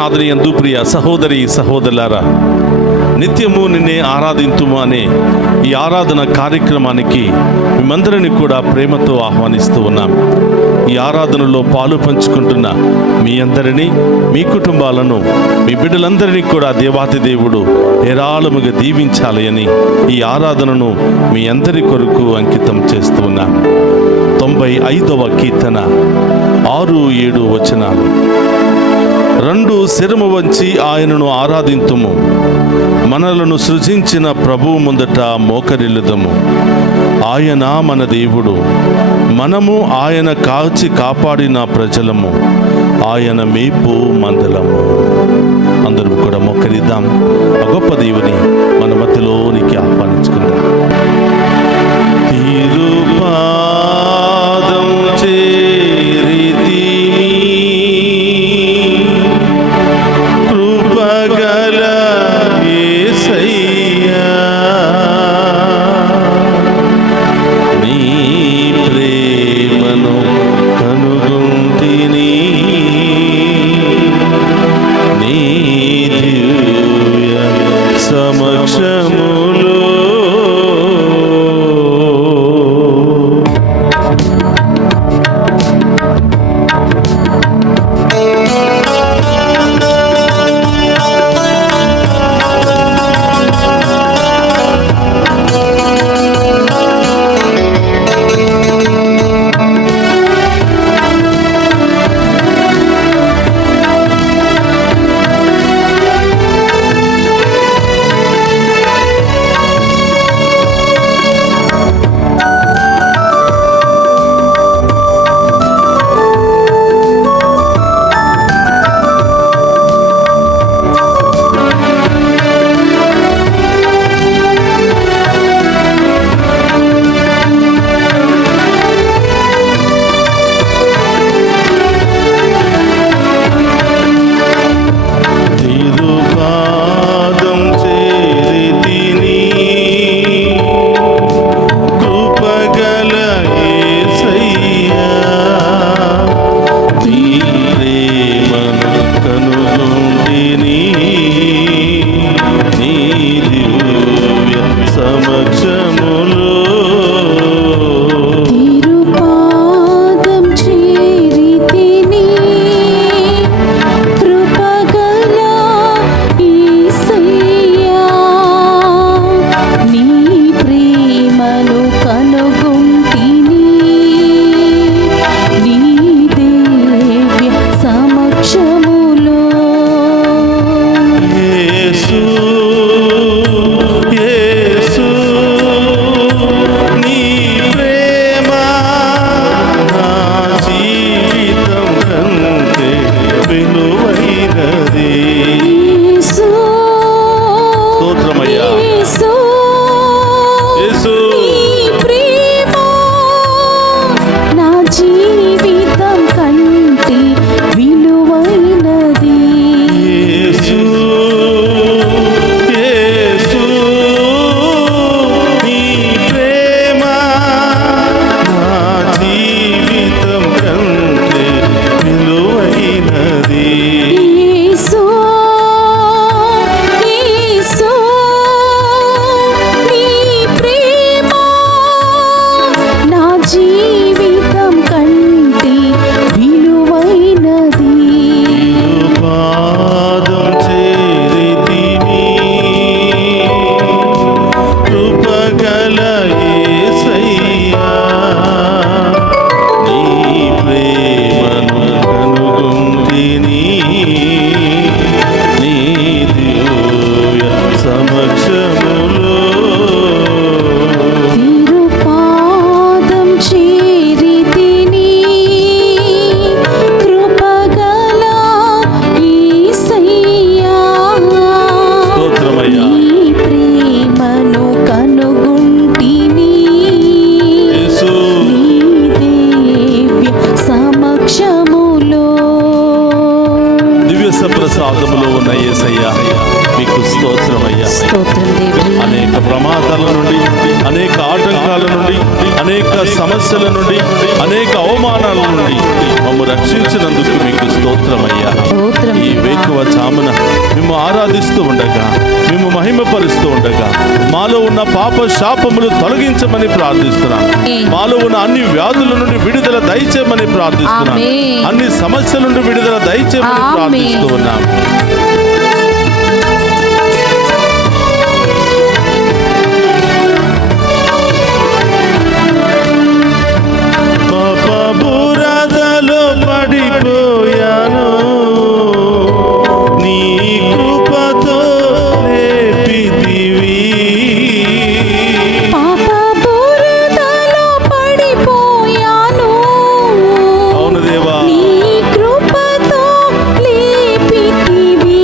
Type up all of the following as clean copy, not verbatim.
క్రీస్తునాథుని యందు ప్రియ సహోదరి సహోదరులారా, నిత్యము నిన్నే ఆరాధింతుము అనే ఈ ఆరాధన కార్యక్రమానికి మిమ్మందరిని కూడా ప్రేమతో ఆహ్వానిస్తూ ఉన్నాం. ఈ ఆరాధనలో పాలు పంచుకుంటున్న మీ అందరినీ, మీ కుటుంబాలను, మీ బిడ్డలందరినీ కూడా దేవాతి దేవుడు ఏరాళముగా దీవించాలి అని ఈ ఆరాధనను మీ అందరి కొరకు అంకితం చేస్తూ ఉన్నాం. 95వ కీర్తన 6-7 వచనాలు. రెండు శిరము వంచి ఆయనను ఆరాధింతుము, మనలను సృజించిన ప్రభువు ముందట మోకరిల్లుదము. ఆయన మన దేవుడు, మనము ఆయన కాచి కాపాడిన ప్రజలము, ఆయన మేపు మందలము. అందరూ కూడా మోకరిద్దాం. ఆ గొప్ప దేవుని మన మధ్యలోనికి ఆహ్వానించుకుందాం. తిరుపాదం చేరితిమి, కృపగల యేసయ్యా, నీ ప్రేమను కనుగొంటిని, పాదములో ఉన్న యేసయ్యా మీకు స్తోత్రమయ్యా. స్తోత్రం దేవి. అనేక ప్రమాదాల నుండి, అనేక ఆటంకాల నుండి, అనేక సమస్యల నుండి, అనేక అవమానాల నుండి మమ్ము రక్షించినందుకు మీకు స్తోత్రమయ్యా. స్తోత్రం ఈ దేవా. వేకువ చామున మేము ఆరాధిస్తూ ఉండగా, మేము మహిమపరుస్తూ ఉండగా మాలో ఉన్న పాప శాపములు తొలగించమని ప్రార్థిస్తున్నాను. మాలో ఉన్న అన్ని వ్యాధుల నుండి విడుదల దయచేయమని ప్రార్థిస్తున్నాను. ఆమేన్. అన్ని సమస్యల నుండి విడుదల దయచేయమని ఆమేన్. ప్రార్థిస్తూ ఉన్నాం. పాప బురదలో పడిపోయాను, నీ కృపతో లేపితివి. పాప బురదలో పడిపోయాను, అవును దేవా, నీ కృపతో లేపితివి.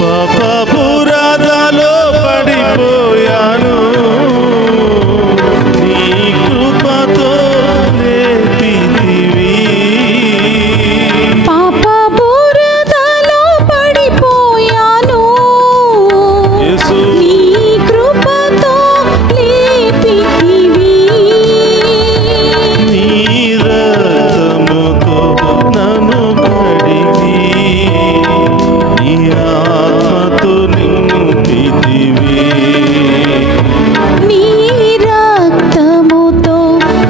పాప బురదలో పడిపోయాను, నీ కృపతో లేపితివి. పాప బురదలో పడిపోయాను, యేసు నీ కృపతో లేపితివి. నీ రక్తముతో నన్ను కడిగి, నీ ఆత్మతో నింపితివి. నీ రక్తముతో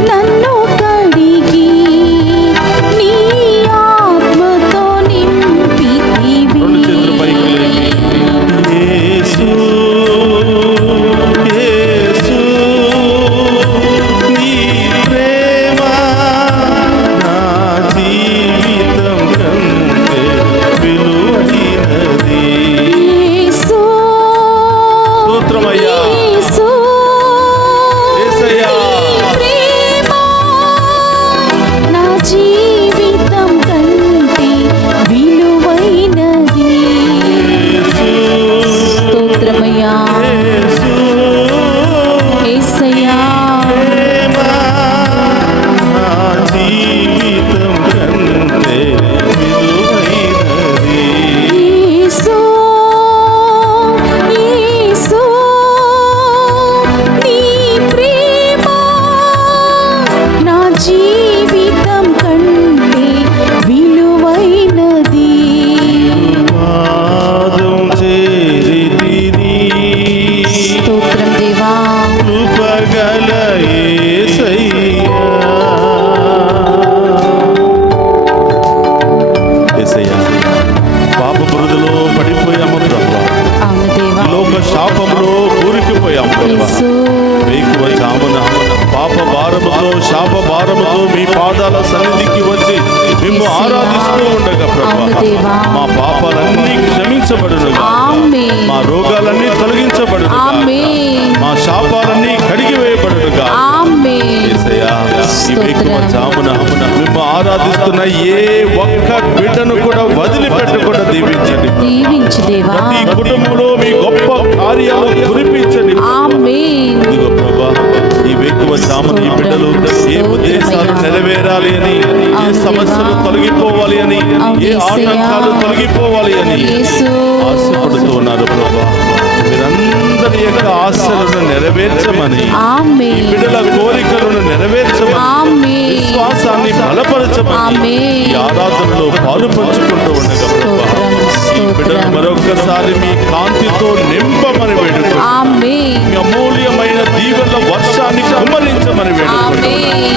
నన్ను కడిగి, నీ ఆత్మతో నింపితివి. రెండు చేతులు పైకి లేపి, యేసు యేసు నీ ప్రేమ నా జీవితం కంటే విలువైనది. యేసు, స్తోత్రమయ్యా. యేసు, యేసయ్యా. నీ ప్రేమ నా జీవితం కంటే విలువైనది. యేసు స్తోత్రమయ్యా. యేసు యేసయ్యా. ప్రేమ నా జీవితం కంటే విలువైనది. యేసు, యేసు, నీ ప్రేమ నా జీవితం కంటే విలువైనది. పాదం చేరితిని, స్తోత్రం దేవా. కృపగల యేసయ్యా. యేసయ్యా, పాప బురదలో పడిపోయాము ప్రభువా, అవును దేవా. లోక శాపములో కూరుకుపోయాము ప్రభువా. యేసు, వేకువ జామున పాప భారముతో శాప భారముతో మీ పాదాల సన్నిధికి వచ్చి మేము ఆరాధిస్తూ ఉండగా ప్రభువా, అవును దేవా. మా పాపాలన్నీ క్షమించబడునుగా, ఆమేన్. మా రోగాలన్నీ తొలగించబడునుగా, ఆమేన్. మా శాపాలన్నీ కడిగివేయబడునుగా. ఆమేన్. యేసయ్యా, ఈ వేకువ జామున మేము ఆరాధిస్తున్న ఏ ఒక్క బిడ్డను కూడా వదిలిపెట్టకుండా దీవించండి. దీవించు దేవా. ప్రతి కుటుంబంలో మీ గొప్ప కార్యాలు కురిపించండి. ఆమేన్. ఇదిగో ప్రభా, ఈ వేకువ జామున ఈ బిడ్డలు ఏ ఉద్దేశాలు నెరవేరాలి అని, ఏ సమస్యలు తొలగిపోవాలి అని, ఏ ఆటంకాలు తొలగిపోవాలి అని యేసు. ఆశపడుతూ ఉన్నారు ప్రభా. మీరందరి యొక్క ఆశలను నెరవేర్చమని, ఈ ఆమేన్. బిడ్డల కోరికలను నెరవేర్చమని, ఆమేన్. విశ్వాసాన్ని బలపరచమని ఆమేన్. ఈ ఆరాధనలో పాలు పంచుకుంటూ ఉండగా ప్రభా, ఈ బిడ్డలు మరొకసారి మీ కాంతితో నింపమని వేడుకుంటున్నాం. ఆమేన్. మీ అమూల్యమైన దీవెనల వర్షాన్ని కుమ్మరించమని వేడుకుంటున్నాం. ఆమేన్.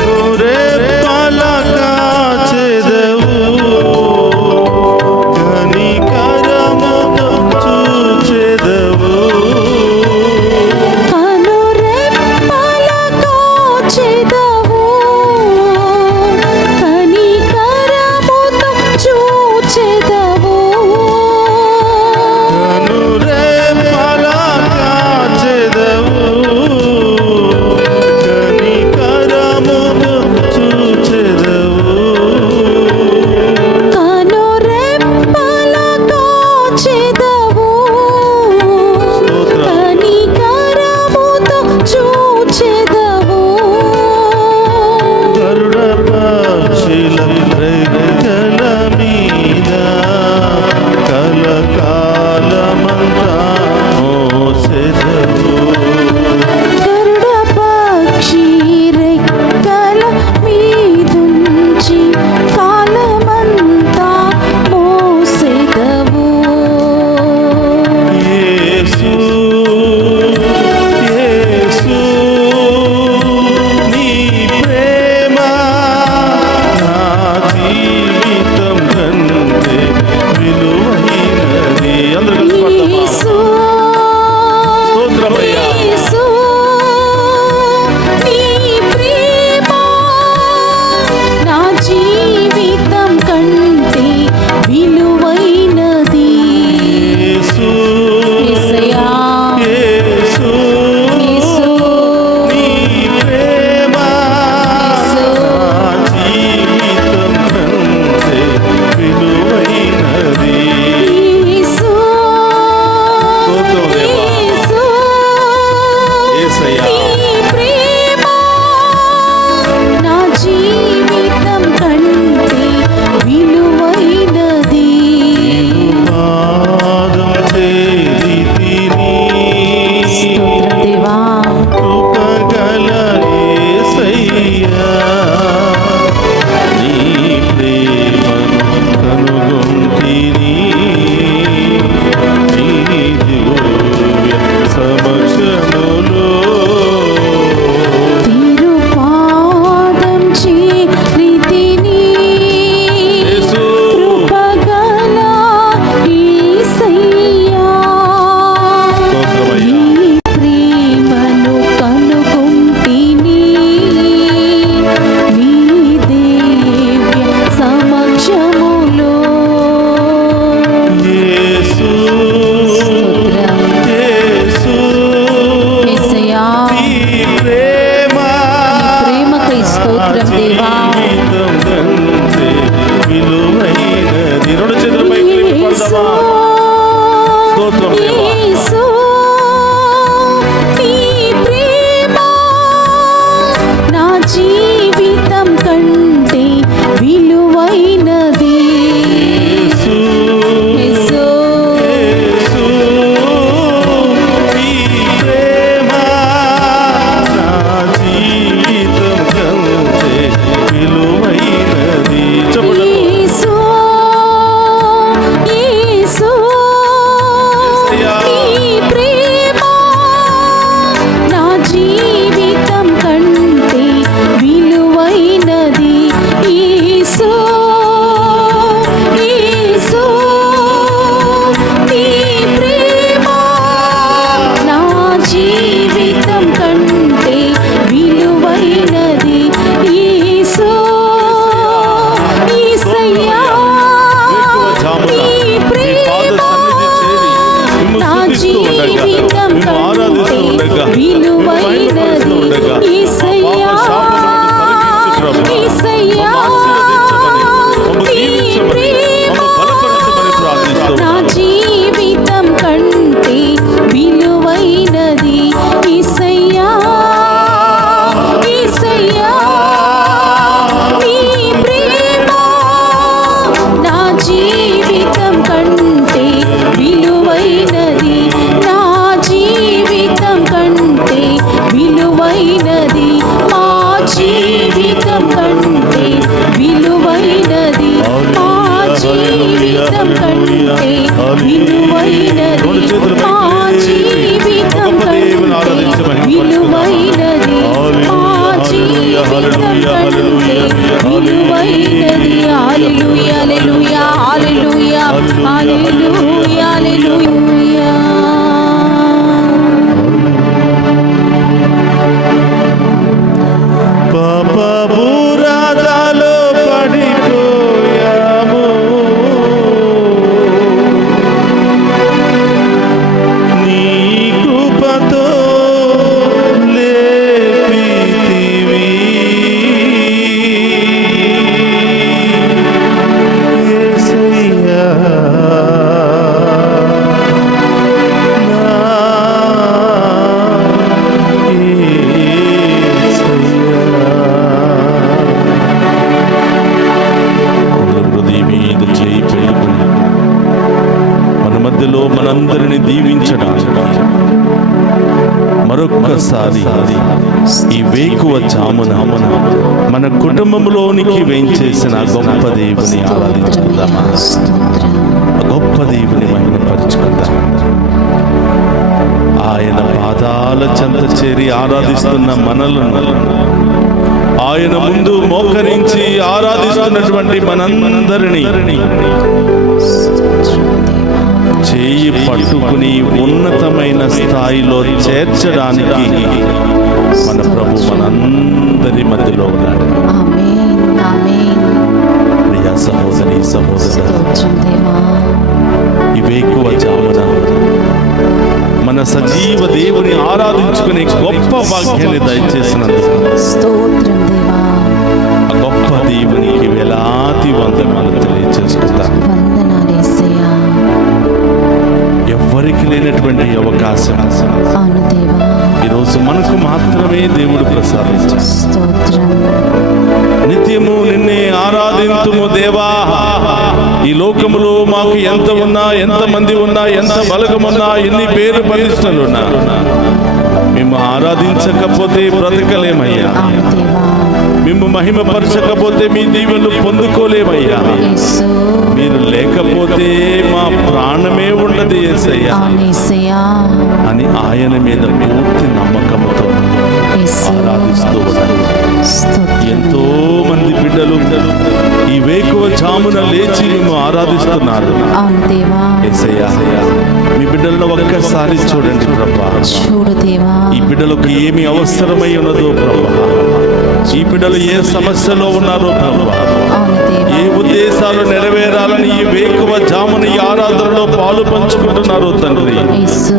కనురెప్పల కాచెదవు, కనికరముతో చూచెదవు. కనురెప్పల ఉండగా యేసయ్యా, పాప శాపములను తొలగించు ప్రభు. యేసయ్యా, ఆశీర్వదించమని, మమ్ము దీవించమని, మమ్ము బలపరచమని ప్రార్థిస్తూ నా జీవితం కంటే విలువైనది యేసయ్యా, యేసయ్యా, నీ ప్రేమ నా జీవితం కంటే విలువైనది, నా జీవితం కంటే విలువైనది, మా జీవితం కంటే విలువైనది, మా జీవితం కంటే విలువైనది, మా జీవితం కంటే విలువైనది, మా జీవితం కంటే విలువైనది. హల్లెలూయా, హల్లెలూయా, హల్లెలూయా, హల్లెలూయా, హల్లెలూయా. పాప బురదలో పడిపోయాము, నీ కృపతో లేపితివి, యేసయ్యా, మధ్యలో మనందరిని దీవించడానికి మరొక్కసారి ఈ వేకువ జామున మన కుటుంబంలోనికి వేంచేసిన గొప్ప దేవుని ఆరాధించుకుందామా? గొప్ప దేవుని మహిమపరుచుకుందాం. ఆయన పాదాల చెంత చేరి ఆరాధిస్తున్న మనలను, ఆయన ముందు మోకరించి ఆరాధిస్తున్నటువంటి మనందరినీ చేయి పట్టుకుని ఉన్నతమైన స్థాయిలో చేర్చడానికి మన ప్రభు మనందరి మధ్యలో ఉన్నాడు. ఆమేన్, ఆమేన్. ప్రియ సహోదరి సహోదరుడా, ఈ వేకువ జామున మన సజీవ దేవుని ఆరాధించుకునే గొప్ప భాగ్యాన్ని దయచేసినందుకు స్తోత్రం దేవా. ఆ గొప్ప దేవునికి వేలాది వందనాలు తెలియజేసుకుంటాం. వందనాలు యేసయ్యా. ఎవ్వరికి లేనటువంటి అవకాశం అవును దేవా. ఈరోజు మనకు మాత్రమే దేవుడు ప్రసాదించాడు. స్తోత్రం. నిత్యము నిన్నే ఆరాధింతుము దేవా. ఈ లోకములో మాకు ఎంత ఉన్నా, ఎంత మంది ఉన్నా, ఎంత బలగమున్నా, ఎన్ని పేరు ప్రతిష్టలున్నా, మేము ఆరాధించకపోతే బ్రతకలేమయ్యా. అవును దేవా. మేము మహిమపరచకపోతే మీ దీవెనలు పొందుకోలేమయ్యా. యేసు. మీరు లేకపోతే మా ప్రాణమే ఉండదు యేసయ్యా అవును యేసయ్యా. అని ఆయన మీద పూర్తి నమ్మకంతో యేసు. ఆరాధిస్తూ ఉన్నారు. స్తోత్రం. ఎంతో మంది బిడ్డలు ఈ వేకువ జామున లేచి మేము ఆరాధిస్తున్నారు. అవును దేవా. యేసయ్యా, మీ బిడ్డలను ఒక్కసారి చూడండి ప్రభా. చూడు దేవా. ఈ బిడ్డలకు ఏమి అవసరమై ఉన్నదో ప్రభా, ఈ బిడ్డలు ఏ సమస్యలో ఉన్నారో ప్రభా, అవును దేవా. ఏ ఉద్దేశాలు నెరవేరాలని ఈ వేకువ జామున ఈ ఆరాధనలో పాలు పంచుకుంటున్నారో తండ్రి, యేసు.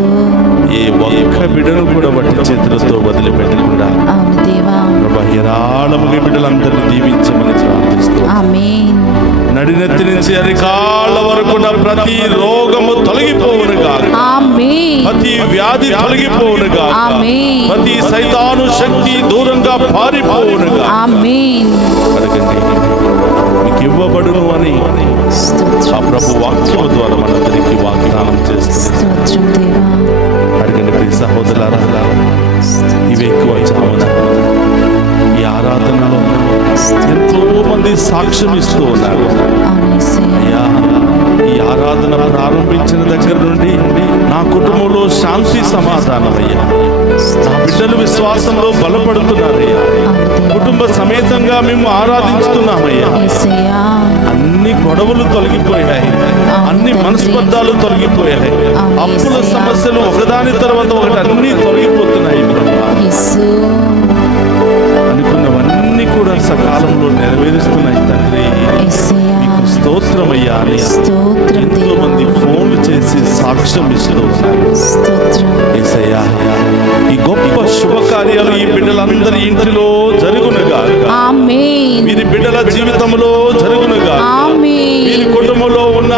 ఏ ఒక్క బిడ్డను కూడా వట్టి చేతులతో వదిలిపెట్టకుండా అవును దేవా. ప్రభా ఏరాళముగా బిడ్డలందరినీ దీవించమని ప్రార్థిస్తూ, ఆమేన్. నడినెత్తి నుంచి అరికాళ్ళ వరకు ప్రతి రోగము తొలగిపోవునుగా, ఆమేన్. ప్రతి వ్యాధి తొలగిపోవునుగా, ఆమేన్. ప్రతి సైతాను శక్తి దూరంగా పారిపోవునుగా. ఆమేన్. అడగండి, మీకు ఇవ్వబడును అని ఆ స్తోత్రం. ప్రభు వాక్యం ద్వారా మనందరికీ వాగ్దానం చేస్తుంది. స్తోత్రం దేవా. అడగండి ప్రియ సహోదరులారా, ఇవి ఎక్కువ జామున ఈ ఆరాధనలో ఎంతో మంది సాక్ష్యం ఇస్తూ ఉన్నారు. అవును యేసయ్యా. అయ్యా, ఈ ఆరాధన ప్రారంభించిన దగ్గర నుండి నా కుటుంబంలో శాంతి సమాధానం అయ్యా, నా బిడ్డలు విశ్వాసంలో బలపడుతున్నారయ్యా, అవును దేవా. కుటుంబ సమేతంగా మేము ఆరాధిస్తున్నామయ్యా. యేసయ్యా. అన్ని గొడవలు తొలగిపోయాయి, అన్ని మనస్పర్ధాలు తొలగిపోయాయి, అప్పుల సమస్యలు ఒకదాని తర్వాత ఒకటి అన్ని తొలగిపోతున్నాయి ప్రభా. యేసు. అనుకున్నవన్నీ కూడా సకాలంలో నెరవేరుస్తున్నాయి తండ్రి. యేసయ్యా. నీకు స్తోత్రమయ్యా అని స్తోత్రం ఎంతో దేవా. మంది ఫోన్లు చేసి సాక్ష్యం ఇస్తూ ఉన్నారు. స్తోత్రం. యేసయ్యా, ఈ గొప్ప శుభకార్యాలు ఈ బిడ్డలందరి జీవితంలో జరుగునుగా. ఆమేన్. వీరి కుటుంబంలో ఉన్న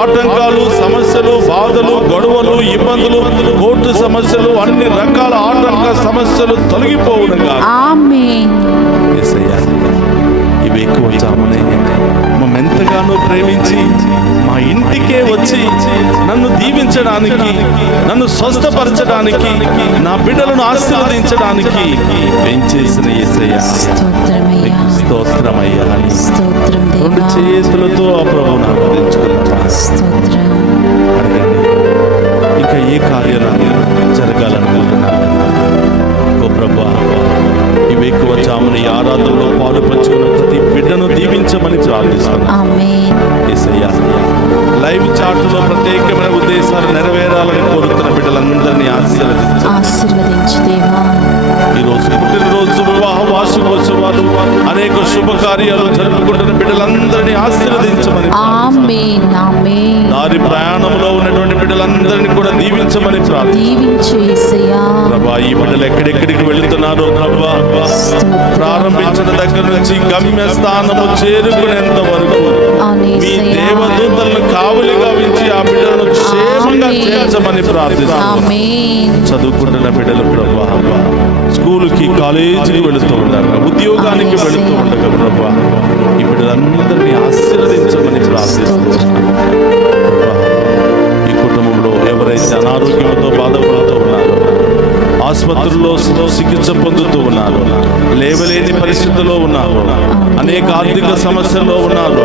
ఆటంకాలు, సమస్యలు, బాధలు, గొడవలు, ఇబ్బందులు, కోర్టు సమస్యలు, అన్ని రకాల ఆటంక సమస్యలు తొలగిపోవునుగా. ఆమేన్. యేసయ్యా, ఇవి ఎక్కువ జామునే మమ్మల్ని ఎంతగానో ప్రేమించి మా ఇంటికే వచ్చి నన్ను దీవించడానికి, నన్ను స్వస్థపరచడానికి, నా బిడ్డలను ఆశీర్వదించడానికి చేసిన యేసయ్యా, స్తోత్రమయ్యా. స్తోత్రమయ్యా అని స్తోత్రం రెండు దేవా. చేతులతో ఆ ప్రభువును ఆరాధించుకున్నామా. స్తోత్రం. అడగండి, ఇంకా ఏ కార్యాలు జరగాలనుకుంటున్నారు? ఓ ప్రభువా, ఇవి ఎక్కువ జామున ఈ ఆరాధనలో పాలు పంచుకున్న ప్రతి బిడ్డను దీవించమని ప్రార్థిస్తున్నాను. ఆమేన్. యేసయ్యా, లైవ్ చాట్లో ప్రత్యేకమైన ఉద్దేశాలు నెరవేరాలని కోరుతున్న బిడ్డలందరినీ ఆశీర్వదించు. ఆశీర్వదించు దేవా. ఈరోజు పుట్టినరోజు, వివాహ వార్షికోత్సవాలు, అనేక శుభకార్యాలు జరుపుకుంటున్న బిడ్డలందరినీ ఆశీర్వదించమని, ఆమేన్. ఆమేన్. దారి ప్రయాణంలో ఉన్నటువంటి బిడ్డలందరినీ కూడా దీవించమని ప్రార్థన. దీవించు యేసయ్యా. ప్రభా, ఈ బిడ్డలు ఎక్కడెక్కడికి వెళుతున్నారో ప్రభా, ప్రారంభించిన దగ్గర నుంచి గమ్య స్థానము చేరుకునేంత వరకు మీ దేవదూతలను కావలిగా ఉంచి ఆ బిడ్డలను క్షేమంగా చేర్చమని ప్రార్థిస్తున్నాను. ఆమేన్. చదువుకుంటున్న బిడ్డలు ప్రభా, స్కూలుకి, కాలేజీకి వెళుతూ ఉండగా, ఉద్యోగానికి వెళుతూ ఉండగా ప్రభా, ఈ బిడ్డలందరినీ ఆశీర్వదించమని ప్రార్థిస్తున్నాను. ప్రభా, ఈ కుటుంబంలో ఎవరైతే అనారోగ్యంతో బాధపడుతూ ఉన్నారో, ఆసుపత్రుల్లో చికిత్స పొందుతూ ఉన్నారు, లేవలేని పరిస్థితుల్లో ఉన్నారు, అనేక ఆర్థిక సమస్యల్లో ఉన్నారు,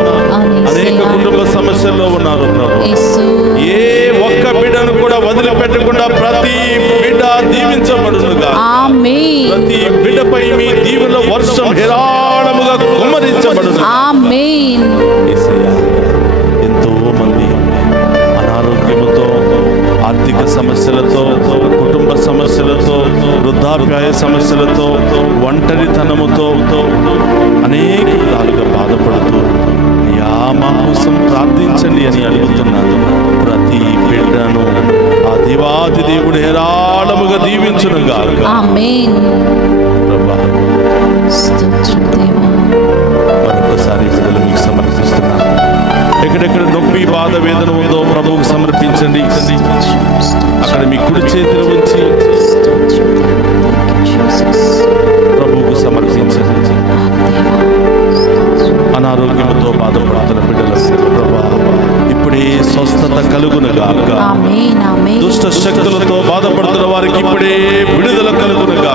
అనేక కుటుంబ సమస్యల్లో ఉన్నారు ప్రభు, ఏ ఒక్క బిడ్డను కూడా వదిలిపెట్టకుండా ప్రతి బిడ్డ దీవించబడునుగా. ప్రతి బిడ్డపై మీ దీవెన వర్షం హేరాళముగా కుమ్మరించబడును. యేసయ్యా, ఎంతో మంది అనారోగ్యముతో, ఆర్థిక సమస్యలతో, కుటుంబ సమస్యలతో, వృద్ధాప్యాయ సమస్యలతో, ఒంటరితనముతో అనేక విధాలుగా బాధపడుతూ అయ్యా మా కోసం ప్రార్థించండి అని అడుగుతున్నాను. ప్రతి బిడ్డను ఆ దేవాది దేవుడు హేరాళముగా దీవించునుగా. ప్రభా, మరొకసారి బిడ్డలు మీకు సమర్పిస్తున్నాను. ఎక్కడెక్కడ నొప్పి, బాధ, వేదన ఉందో ప్రభువుకు సమర్పించండి. అక్కడ మీ కుడి చేతిలో ఉంచి ప్రభువుకు సమర్పించండి. అనారోగ్యంతో బాధపడుతున్న బిడ్డలకు ప్రభా, ఇప్పుడే స్వస్థత కలుగునుగాక. దుష్ట శక్తులతో బాధపడుతున్న వారికి ఇప్పుడే విడుదల కలుగునుగా.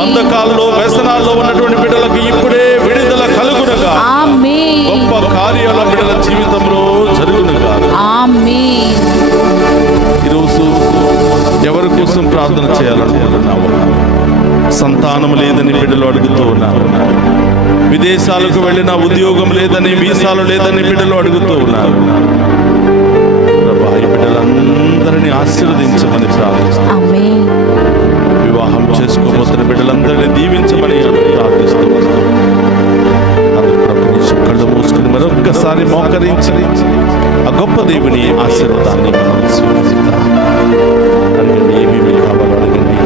బంధకాల్లో, వ్యసనాల్లో ఉన్నటువంటి బిడ్డలకు ఇప్పుడే విడుదల కలుగునుగా. గొప్ప కార్యాల బిడ్డల జీవితంలో జరుగునుగా. ఈరోజు ఎవరి కోసం ప్రార్థన చేయాలనుకుంటున్నావు? సంతానం లేదని బిడ్డలు అడుగుతూ ఉన్నారు. విదేశాలకు వెళ్ళిన ఉద్యోగం లేదని, వీసాలు లేదని బిడ్డలు అడుగుతూ ఉన్నారు. ప్రభా, ఈ బిడ్డలందరినీ ఆశీర్వదించమని ప్రార్థిస్తున్నాను. వివాహం చేసుకోబోతున్న బిడ్డలందరినీ దీవించమని ప్రార్థిస్తూ ఉన్నాను. కళ్ళు మూసుకుని మరొక్కసారి మోకరించి ఆ గొప్ప దేవుని ఆశీర్వాదాన్ని మనం స్వీకరిద్దాం. అడగండి, ఏమేమి కావాలో అడగండి.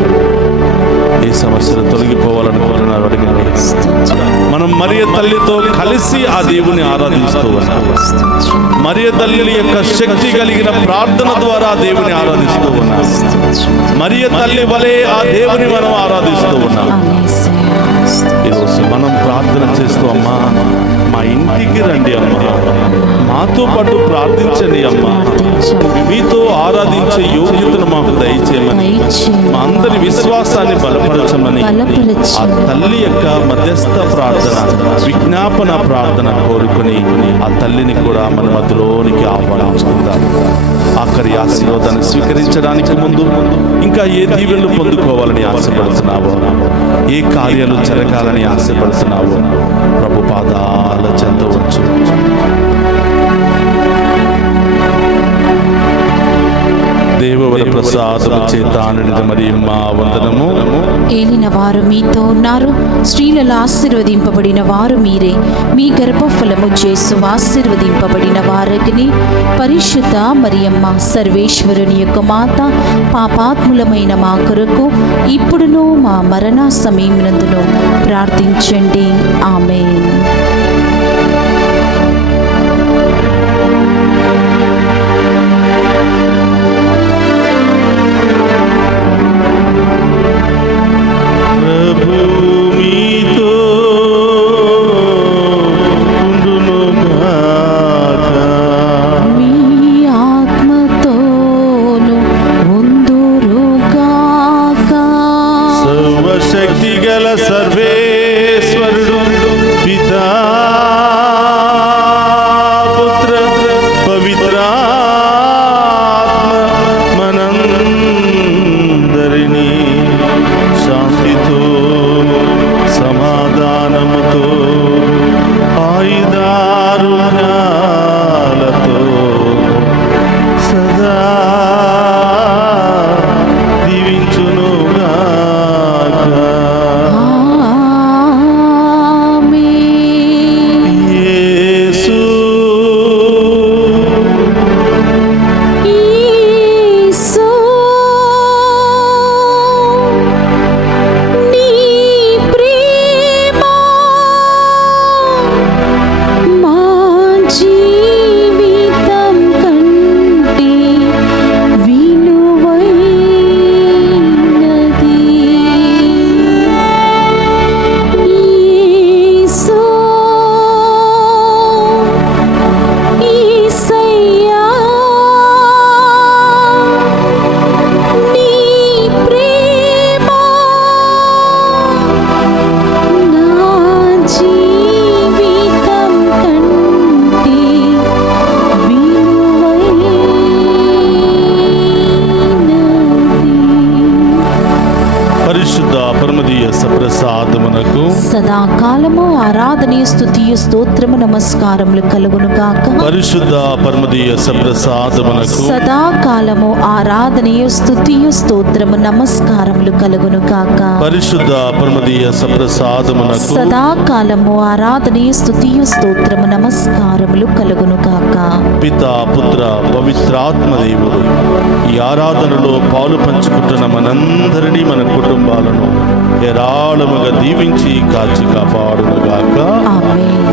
ఏ సమస్యలు తొలగిపోవాలనుకుంటున్నారు అడగండి. మనం మరియ తల్లితో కలిసి ఆ దేవుని ఆరాధిస్తూ ఉన్నాం. మరియ తల్లి యొక్క శక్తి కలిగిన ప్రార్థన ద్వారా ఆ దేవుని ఆరాధిస్తూ ఉన్నాం. మరియ తల్లి వలె ఆ దేవుని మనం ఆరాధిస్తూ ఉన్నాం. ఈరోజు మనం ప్రార్థన చేస్తూ, అమ్మా మా ఇంటికి రండి అమ్మా, మాతో పాటు ప్రార్థించండి అమ్మా, మీతో ఆరాధించే యోగ్యతను మాకు దయచేయమని, మా అందరి విశ్వాసాన్ని బలపరచమని ఆ తల్లి యొక్క మధ్యస్థ ప్రార్థన, విజ్ఞాపన ప్రార్థన కోరుకుని ఆ తల్లిని కూడా మన మధ్యలోనికి ఆహ్వానించుకుందాం. ఆఖరి ఆశీర్వాదాన్ని స్వీకరించడానికి ముందు ఇంకా ఏ దీవెనలు పొందుకోవాలని ఆశపడుతున్నావో, ఏ కార్యాలు జరగాలని ఆశపడుతున్నావో ప్రభు పాదాల చెంత వచ్చు. దేవవర ప్రసాదము చేత నిండిన మరియమ్మ వందనము. ఏలిన వారు మీతో ఉన్నారు, స్త్రీలలో ఆశీర్వదింపబడిన వారు మీరే. మీ గర్భఫలము యేసు ఆశీర్వదింపబడిన వారని. పరిశుద్ధ మరియమ్మ, సర్వేశ్వరుని యొక్క మాత, పాపాత్ములమైన మా కొరకు ఇప్పుడును మా మరణ సమయమునందును ప్రార్థించండి. ఆమేన్. సర్వశక్తి గల సర్వేశ్వరుడు పితా పుత్ర పవిత్రాత్మ మనందరినీ శాంతితో సమాధానముతో ఆయుధారుణ్యాలతో సదా దీవించునుగాక. ఆమేన్. యేసు యేసు, నీ ప్రేమ మా జీవితం కంటే విలువైనది. యేసు, యేసయ్యా, నీ ప్రేమ నా జీవితం కంటే విలువైనది. పరిశుద్ధ పరమదీయ సప్రసాదమునకు సదాకాలము ఆరాధనీయ స్తుతియు స్తోత్రము నమస్కారములు కలుగును గాక. పరిశుద్ధ పరమదీయ సప్రసాదమునకు సదాకాలము ఆరాధనీయ స్తుతియు స్తోత్రము నమస్కారములు కలుగును గాక. పరిశుద్ధ పరమదీయ సప్రసాదమునకు సదాకాలము ఆరాధనీయ స్తుతియు స్తోత్రము నమస్కారములు కలుగును గాక. పితా పుత్ర పవిత్రాత్మ దేవుడు ఈ ఆరాధనలో పాలు పంచుకుంటున్న మనందరినీ మన కుటుంబాలను ఏరాళముగా దీవించి కాచి కాపాడునుగాక. ఆమేన్.